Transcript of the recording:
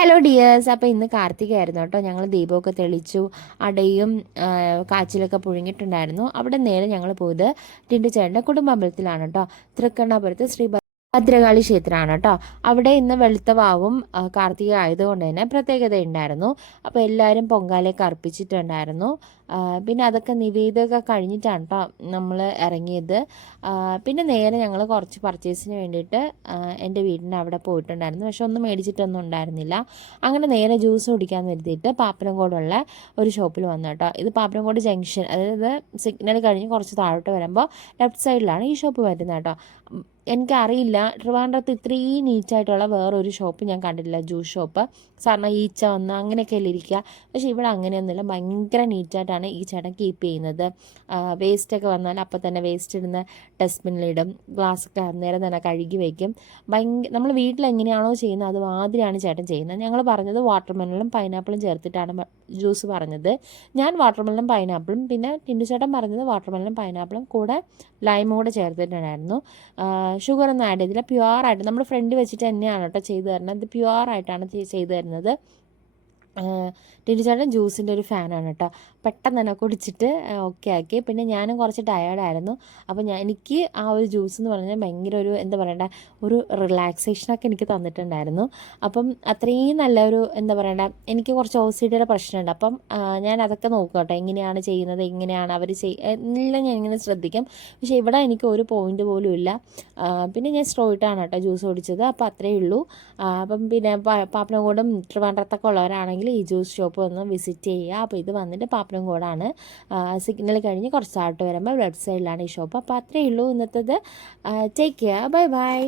Hello dears, അപ്പോൾ ഇന്ന് കാർത്തികയായിരുന്നു കേട്ടോ. ഞങ്ങൾ ദീപമൊക്കെ തെളിച്ചു, അടയും കാച്ചിലൊക്കെ പുഴുങ്ങിയിട്ടുണ്ടായിരുന്നു. അവിടെ നേരെ ഞങ്ങൾ പോയത് ടിൻറ്റു ചേട്ടൻ്റെ കുടുംബാമ്പലത്തിലാണ് കേട്ടോ. തൃക്കണ്ണാപുരത്ത് ശ്രീ ഭദ്രകാളി ക്ഷേത്രമാണ് കേട്ടോ. അവിടെ ഇന്ന് വെളുത്ത വാവും കാർത്തിക ആയതുകൊണ്ട് തന്നെ പ്രത്യേകത ഉണ്ടായിരുന്നു. അപ്പോൾ എല്ലാവരും പൊങ്കാലയൊക്കെ അർപ്പിച്ചിട്ടുണ്ടായിരുന്നു. പിന്നെ അതൊക്കെ നിവേദ്യമൊക്കെ കഴിഞ്ഞിട്ടാണ് കേട്ടോ നമ്മൾ ഇറങ്ങിയത്. പിന്നെ നേരെ ഞങ്ങൾ കുറച്ച് പർച്ചേസിന് വേണ്ടിയിട്ട് എൻ്റെ വീടിൻ്റെ അവിടെ പോയിട്ടുണ്ടായിരുന്നു. പക്ഷെ ഒന്നും മേടിച്ചിട്ടൊന്നും ഉണ്ടായിരുന്നില്ല. അങ്ങനെ നേരെ ജ്യൂസ് കുടിക്കാൻ വരുത്തിയിട്ട് പാപ്പനംകോടുള്ള ഒരു ഷോപ്പിൽ വന്നു കേട്ടോ. ഇത് പാപ്പനംകോട് ജംഗ്ഷൻ, അതായത് സിഗ്നൽ കഴിഞ്ഞ് കുറച്ച് താഴോട്ട് വരുമ്പോൾ ലെഫ്റ്റ് സൈഡിലാണ് ഈ ഷോപ്പ് വരുന്നത് കേട്ടോ. എനിക്കറിയില്ല, ട്രിവാൻഡ്രത്ത് ഇത്രയും നീറ്റായിട്ടുള്ള വേറൊരു ഷോപ്പ് ഞാൻ കണ്ടിട്ടില്ല, ജ്യൂസ് ഷോപ്പ്. സാറിന് ഈച്ച വന്ന് അങ്ങനെയൊക്കെയല്ലേ ഇരിക്കുക. പക്ഷേ ഇവിടെ അങ്ങനെയൊന്നുമില്ല, ഭയങ്കര നീറ്റായിട്ടാണ് ഈ ചേട്ടൻ കീപ്പ് ചെയ്യുന്നത്. വേസ്റ്റൊക്കെ വന്നാൽ അപ്പം തന്നെ വേസ്റ്റ് ഇടുന്ന ഡസ്റ്റ്ബിന്നിലിടും, ഗ്ലാസ്സൊക്കെ അന്നേരം തന്നെ കഴുകി വയ്ക്കും. നമ്മൾ വീട്ടിലെങ്ങനെയാണോ ചെയ്യുന്നത് അതുമാതിരിയാണ് ചേട്ടൻ ചെയ്യുന്നത്. ഞങ്ങൾ പറഞ്ഞത് വാട്ടർമെലണും പൈനാപ്പിളും ചേർത്തിട്ടാണ് ജ്യൂസ് പറഞ്ഞത്. ഞാൻ വാട്ടർമെലണും പൈനാപ്പിളും, പിന്നെ ടിൻറ്റു ചേട്ടൻ പറഞ്ഞത് വാട്ടർമെലണും പൈനാപ്പിളും കൂടെ ലൈമും കൂടെ ചേർത്തിട്ടുണ്ടായിരുന്നു. ഷുഗറൊന്നും ആഡ് ചെയ്തില്ല. പ്യുവറായിട്ട് നമ്മൾ ഫ്രണ്ട് വെച്ചിട്ട് തന്നെയാണ് കേട്ടോ ചെയ്തു തരുന്നത്. ഇത് പ്യുവറായിട്ടാണ് ചെയ്തു തരുന്നത്. ടിൻറ്റു ചേട്ടൻ ജ്യൂസിൻ്റെ ഒരു ഫാനാണ് കേട്ടോ. പെട്ടെന്ന് തന്നെ കുടിച്ചിട്ട് ഓക്കെ ആക്കി. പിന്നെ ഞാനും കുറച്ച് ടയേർഡായിരുന്നു. അപ്പോൾ എനിക്ക് ആ ഒരു ജ്യൂസ് എന്ന് പറഞ്ഞാൽ ഭയങ്കര ഒരു എന്താ പറയണ്ട, ഒരു റിലാക്സേഷനൊക്കെ എനിക്ക് തന്നിട്ടുണ്ടായിരുന്നു. അപ്പം അത്രയും നല്ലൊരു എന്താ പറയണ്ട, എനിക്ക് കുറച്ച് OCDയുടെ പ്രശ്നമുണ്ട്. അപ്പം ഞാൻ അതൊക്കെ നോക്കും കേട്ടോ, എങ്ങനെയാണ് ചെയ്യുന്നത്, എങ്ങനെയാണ് അവർ എല്ലാം ഞാൻ ഇങ്ങനെ ശ്രദ്ധിക്കും. പക്ഷേ ഇവിടെ എനിക്ക് ഒരു പോയിൻ്റ് പോലും ഇല്ല. പിന്നെ ഞാൻ സ്ട്രോ ഇട്ടാണ് കേട്ടോ ജ്യൂസ് കുടിച്ചത്. അപ്പോൾ അത്രയേ ഉള്ളൂ. അപ്പം പിന്നെ പാപ്പനംകോടും ട്രിവാൻഡ്രത്തൊക്കെ ഉള്ളവരാണെങ്കിൽ ഈ ജ്യൂസ് ഷോപ്പ് ഒന്ന് വിസിറ്റ് ചെയ്യുക. അപ്പോൾ ഇത് വന്നിട്ട് പാപ്പനംകോടാണ്. സിഗ്നൽ കഴിഞ്ഞ് കുറച്ച് താഴോട്ട് വരുമ്പോൾ ലെഫ്റ്റ് സൈഡിലാണ് ഈ ഷോപ്പ്. അപ്പോൾ അത്രയേ ഉള്ളൂ ഇന്നത്തേത്. Take care, bye by.